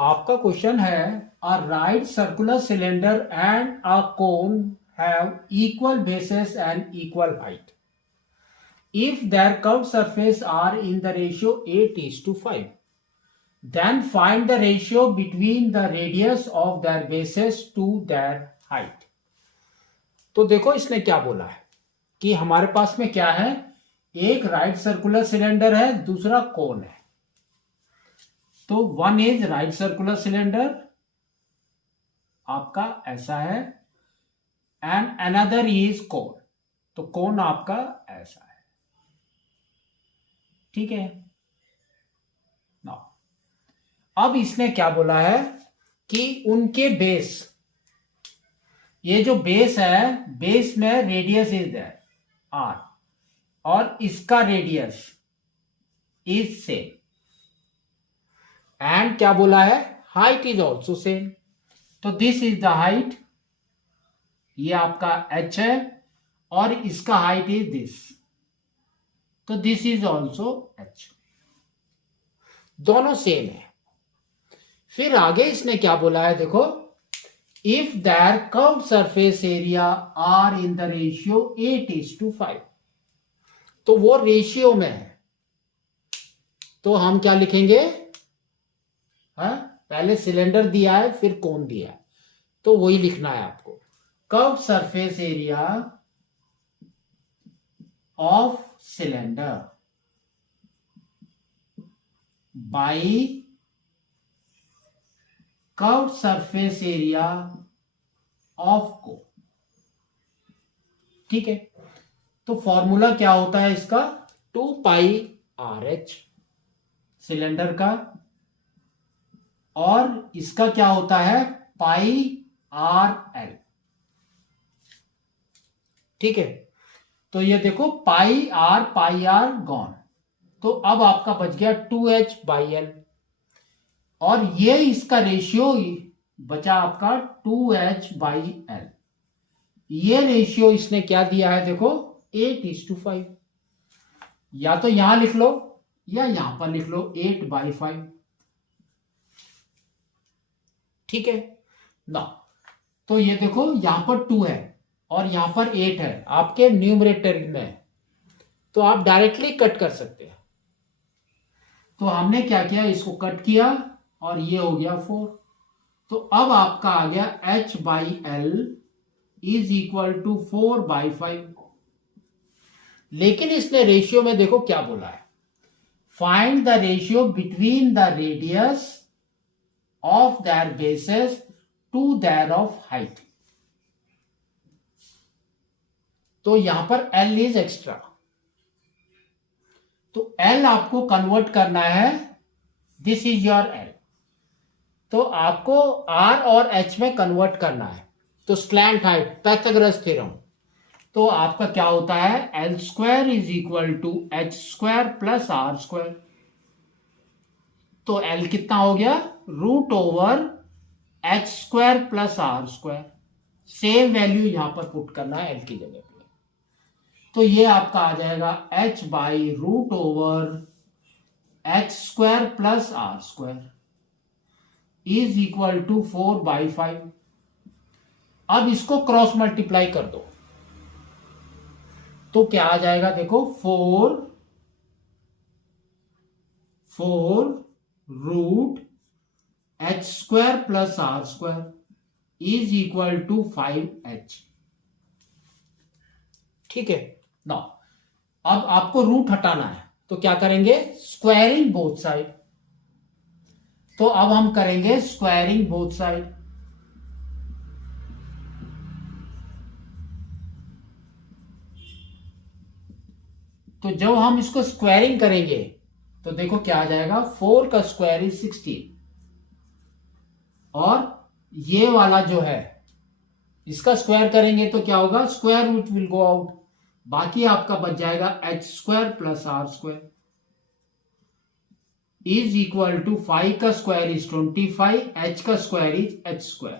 आपका क्वेश्चन है a right circular cylinder and a cone have equal bases and equal height if their curved surface are in the ratio 8:5, then find the ratio between the radius of their bases to their height. तो देखो इसने क्या बोला है कि हमारे पास में क्या है, एक राइट सर्कुलर सिलेंडर है, दूसरा कोन है। तो one is right circular cylinder, आपका ऐसा है, एंड अनदर इज कोन, तो कोन आपका ऐसा है। ठीक है ना। अब इसने क्या बोला है कि उनके बेस, ये जो बेस है, बेस में रेडियस इज देयर आर, और इसका रेडियस इज सेम, एंड क्या बोला है, हाइट इज ऑल्सो सेम। तो दिस इज द हाइट, ये आपका h है, और इसका हाइट इज दिस, तो दिस इज ऑल्सो h, दोनों सेम है। फिर आगे इसने क्या बोला है, देखो, if there curve surface area are in the ratio 8:5, तो वो रेशियो में है, तो हम क्या लिखेंगे, पहले सिलेंडर दिया है फिर कोन दिया है, तो वही लिखना है आपको, curve surface area of cylinder by curved surface area of cone। ठीक है, तो फॉर्मूला क्या होता है इसका, 2πRh सिलेंडर का, और इसका क्या होता है, πRl। ठीक है, तो ये देखो पाई आर गॉन, तो अब आपका बच गया 2h/l, और ये इसका रेशियो बचा आपका 2h/l। ये रेशियो इसने क्या दिया है, देखो 8:5, या तो यहां लिख लो या यहां पर लिख लो 8/5। ठीक है ना। तो ये देखो यहां पर 2 है और यहां पर 8 है आपके न्यूमरेटर में, तो आप डायरेक्टली कट कर सकते हैं। तो हमने क्या किया, इसको कट किया और ये हो गया 4, तो अब आपका आ गया h/l इज इक्वल टू 4/5। लेकिन इसने रेशियो में देखो क्या बोला है, find the ratio between the radius of their bases to their of height. तो यहां पर L इज एक्स्ट्रा, तो L आपको कन्वर्ट करना है, दिस इज योर L, तो आपको R और H में कन्वर्ट करना है। तो स्लैंट हाइट, पाइथागोरस थ्योरम, तो आपका क्या होता है, L² is equal to h² plus r²। तो L कितना हो गया, √h² plus r²। Same value यहां पर पुट करना है L की जगह पे, तो ये आपका आ जाएगा h/√h² plus r² is equal to 4/5। अब इसको क्रॉस मल्टीप्लाई कर दो, तो क्या आ जाएगा, देखो 4√h² plus r² is equal to 5h। ठीक है ना। अब आपको रूट हटाना है, तो क्या करेंगे, स्क्वायरिंग बोथ साइड। तो अब हम करेंगे स्क्वायरिंग बोथ साइड। तो जब हम इसको स्क्वायरिंग करेंगे तो देखो क्या आ जाएगा, 4 का स्क्वायर इज 16, और ये वाला जो है इसका स्क्वायर करेंगे तो क्या होगा, square root will go out, बाकी आपका बच जाएगा h² plus r² is equal to 5 का स्क्वायर इज 25, h का स्क्वायर इज h²।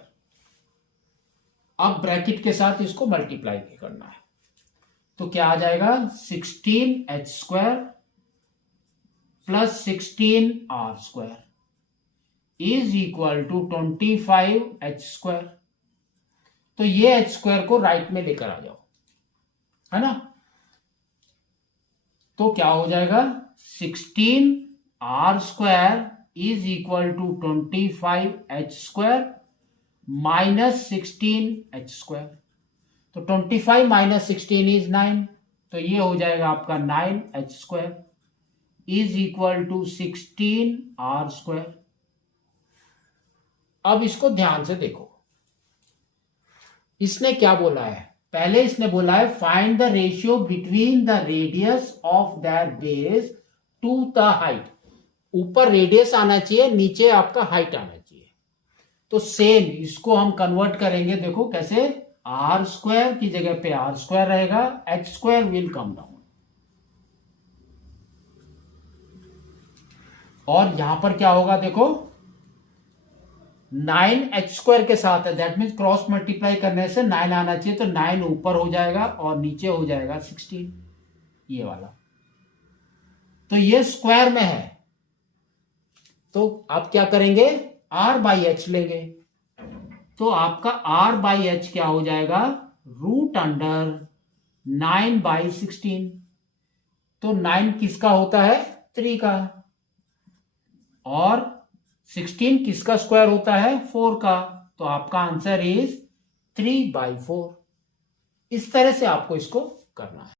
अब ब्रैकेट के साथ इसको मल्टीप्लाई करना है, तो क्या आ जाएगा, 16h² plus 16r² is equal to 25h²। तो ये h² को राइट में लेकर आ जाओ, है ना। तो क्या हो जाएगा, 16r² is equal to 25h² minus 16h²। तो 25 माइनस 16 इज 9, तो ये हो जाएगा आपका 9h² is equal to 16r²। अब इसको ध्यान से देखो, इसने क्या बोला है, पहले इसने बोला है find the ratio between the radius of that base to the height. ऊपर रेडियस आना चाहिए, नीचे आपका हाइट आना चाहिए। तो सेम इसको हम कन्वर्ट करेंगे, देखो कैसे, r² की जगह पे r² रहेगा, h² विल कम डाउन। और यहां पर क्या होगा, देखो 9h² के साथ है, दैट मीन्स क्रॉस मल्टीप्लाई करने से 9 आना चाहिए, तो 9 ऊपर हो जाएगा और नीचे हो जाएगा 16, ये वाला। तो ये स्क्वायर में है, तो आप क्या करेंगे, r/h लेंगे। तो आपका r/h क्या हो जाएगा, √9/16। तो 9 किसका होता है, 3 का, और 16 किसका स्क्वायर होता है, 4 का। तो आपका आंसर इज 3/4। इस तरह से आपको इसको करना है।